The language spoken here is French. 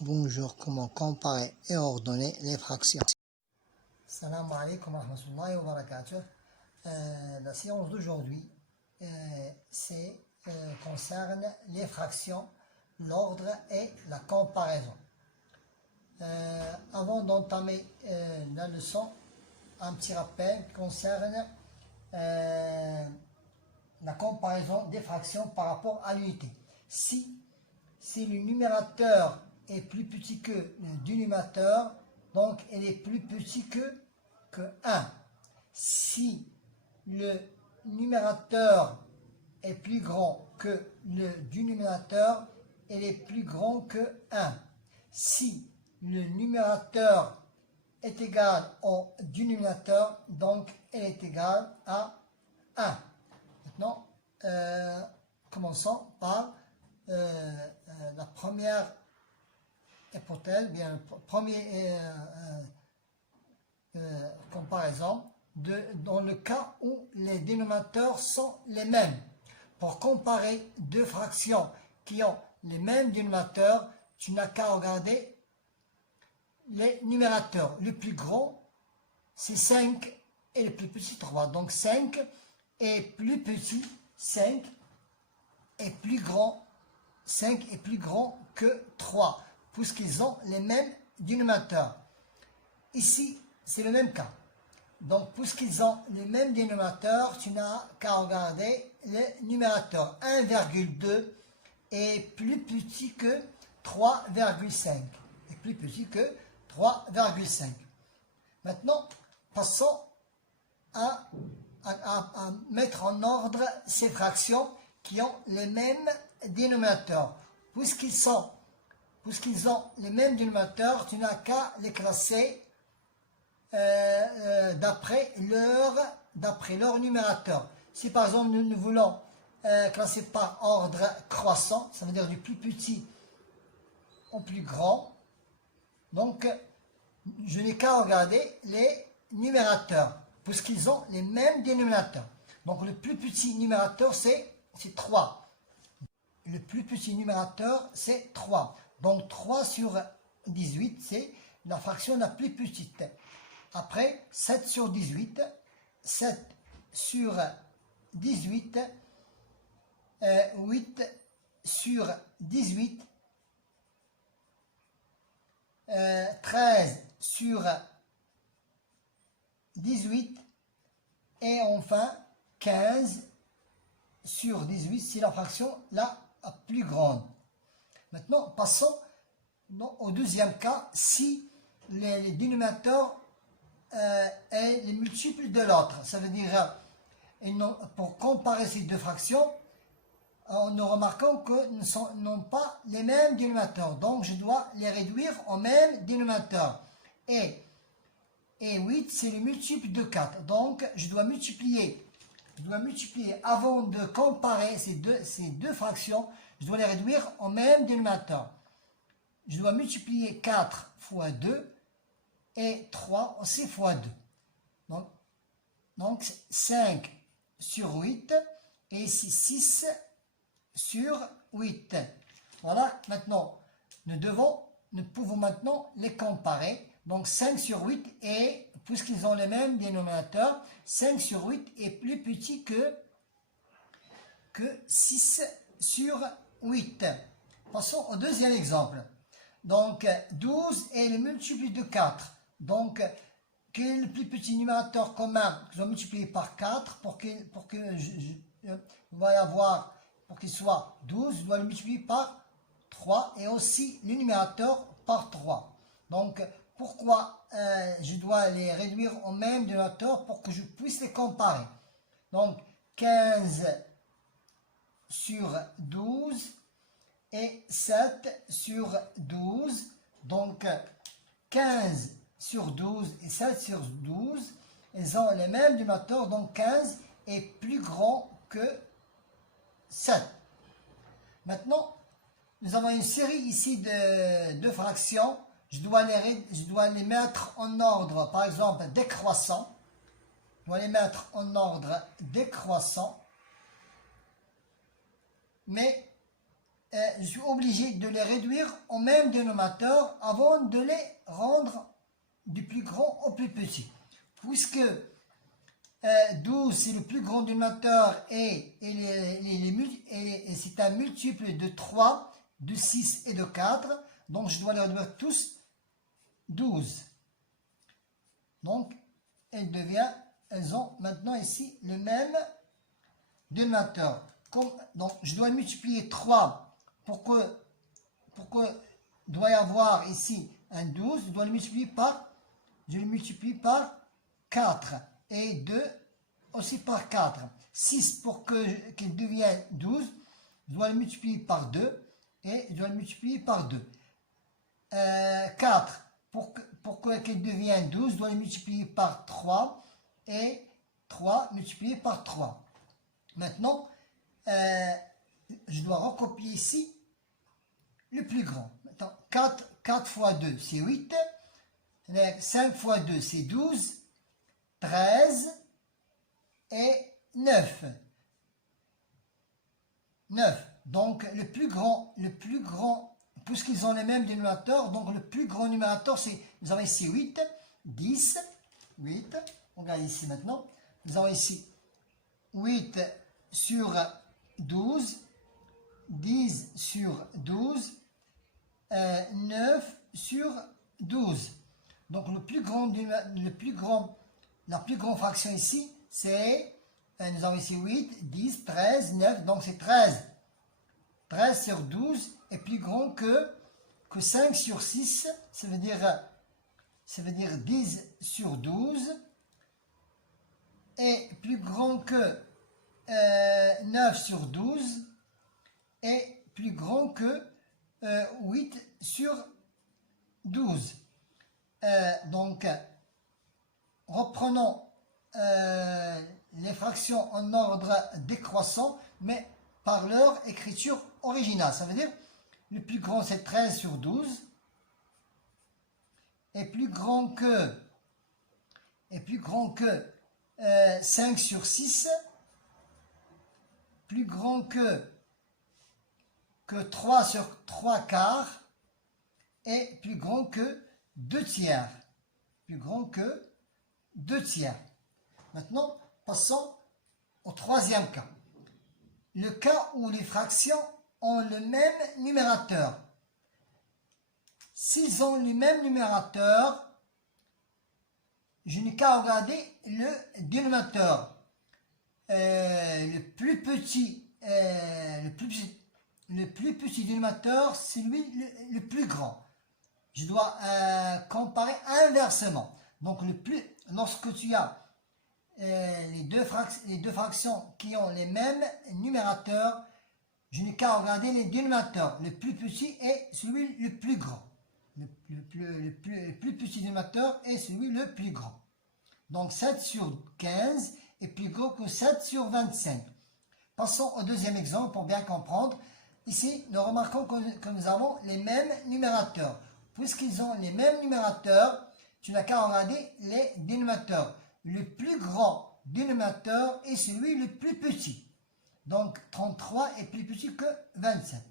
Bonjour, comment comparer et ordonner les fractions. Salam alaikum wa rahmatullahi wa barakatuh. La séance d'aujourd'hui concerne les fractions, l'ordre et la comparaison. Avant d'entamer la leçon, un petit rappel concerne la comparaison des fractions par rapport à l'unité. Si le numérateur est plus petit que le dénominateur, donc elle est plus petit que 1. Si le numérateur est plus grand que le dénominateur, elle est plus grand que 1. Si le numérateur est égal au dénominateur, donc elle est égale à 1. Maintenant, commençons par la première hypothèse, bien première comparaison dans le cas où les dénominateurs sont les mêmes. Pour comparer deux fractions qui ont les mêmes dénominateurs, tu n'as qu'à regarder les numérateurs. Le plus grand, c'est 5 et le plus petit, 3. Donc 5 est plus petit, 5 est plus grand, 5 est plus grand que 3, puisqu'ils ont les mêmes dénominateurs. Ici, c'est le même cas. Donc, puisqu'ils ont les mêmes dénominateurs, tu n'as qu'à regarder les numérateurs. 1,2 est plus petit que 3,5. Est plus petit que 3,5. Maintenant, passons à mettre en ordre ces fractions qui ont les mêmes dénominateurs. Puisqu'ils ont les mêmes dénominateurs, tu n'as qu'à les classer d'après leur numérateur. Si par exemple nous voulons classer par ordre croissant, ça veut dire du plus petit au plus grand, donc je n'ai qu'à regarder les numérateurs, puisqu'ils ont les mêmes dénominateurs. Donc le plus petit numérateur c'est 3. Le plus petit numérateur c'est 3. Donc 3 sur 18 c'est la fraction la plus petite. Après 7 sur 18, 7 sur 18, 8 sur 18, 13 sur 18 et enfin 15 sur 18, c'est la fraction la plus grande. Maintenant, passons au deuxième cas, si les dénominateurs est les multiples de l'autre. Ça veut dire, pour comparer ces deux fractions, nous remarquons que n'ont pas les mêmes dénominateurs. Donc, je dois les réduire au même dénominateur. Et 8, c'est le multiple de 4. Donc, je dois multiplier avant de comparer ces deux fractions, je dois les réduire au même dénominateur. Je dois multiplier 4 fois 2 et 3 aussi fois 2. Donc 5 sur 8 et ici 6 sur 8. Voilà, maintenant, nous pouvons maintenant les comparer. Donc 5 sur 8 et, puisqu'ils ont les mêmes dénominateurs, 5 sur 8 est plus petit que 6 sur 8. Passons au deuxième exemple. Donc 12 est le multiple de 4. Donc, quel est le plus petit numérateur commun que je dois multiplier par 4 pour qu'il soit 12, je dois le multiplier par 3 et aussi le numérateur par 3. Donc, pourquoi je dois les réduire au même dénominateur pour que je puisse les comparer? Donc, 15 sur 12 et 7 sur 12. Donc, 15 sur 12 et 7 sur 12, ils ont les mêmes dénominateurs, donc 15 est plus grand que 7. Maintenant, nous avons une série ici de fractions. Je dois les mettre en ordre, par exemple, décroissant. Je dois les mettre en ordre décroissant. Mais je suis obligé de les réduire au même dénominateur avant de les rendre du plus grand au plus petit. Puisque 12 c'est le plus grand dénominateur et c'est un multiple de 3, de 6 et de 4. Donc je dois les réduire tous 12. Donc elles ont maintenant ici le même dénominateur. Donc je dois multiplier 3 pour que doit y avoir ici un 12, je dois le multiplier par 4 et 2 aussi par 4. 6 pour qu'il devienne 12, je dois le multiplier par 2 et je dois le multiplier par 2. 4 pour qu'il devienne 12, je dois le multiplier par 3 et 3 multiplié par 3. Maintenant, je dois recopier ici le plus grand. Maintenant, 4 fois 2, c'est 8. 5 fois 2, c'est 12. 13 et 9. 9. Donc, le plus grand, puisqu'ils ont les mêmes dénominateurs, donc le plus grand numérateur, c'est, nous avons ici 8, 10, 8. On regarde ici maintenant. Nous avons ici 8 sur 12, 10 sur 12, 9 sur 12. Donc la plus grande fraction ici, c'est, nous avons ici 8, 10, 13, 9, donc c'est 13. 13 sur 12 est plus grand que 5 sur 6, ça veut dire 10 sur 12, est plus grand que 9 sur 12, est plus grand que 8 sur 12. Donc, reprenons les fractions en ordre décroissant, mais par leur écriture originale. Ça veut dire, le plus grand c'est 13 sur 12, est plus grand que 5 sur 6, plus grand que 3 sur 3 quarts, et plus grand que 2 tiers. Plus grand que 2 tiers. Maintenant, passons au troisième cas. Le cas où les fractions ont le même numérateur. S'ils ont le même numérateur, je n'ai qu'à regarder le dénominateur. Le plus petit dénominateur, c'est lui le plus grand. Je dois comparer inversement. Donc, lorsque tu as les deux fractions qui ont les mêmes numérateurs, je n'ai qu'à regarder les dénominateurs. Le plus petit est celui le plus grand. Le plus petit dénominateur est celui le plus grand. Donc 7 sur 15 est plus gros que 7 sur 25. Passons au deuxième exemple pour bien comprendre. Ici, nous remarquons que nous avons les mêmes numérateurs. Puisqu'ils ont les mêmes numérateurs, tu n'as qu'à regarder les dénominateurs. Le plus grand dénominateur est celui le plus petit. Donc 33 est plus petit que 27.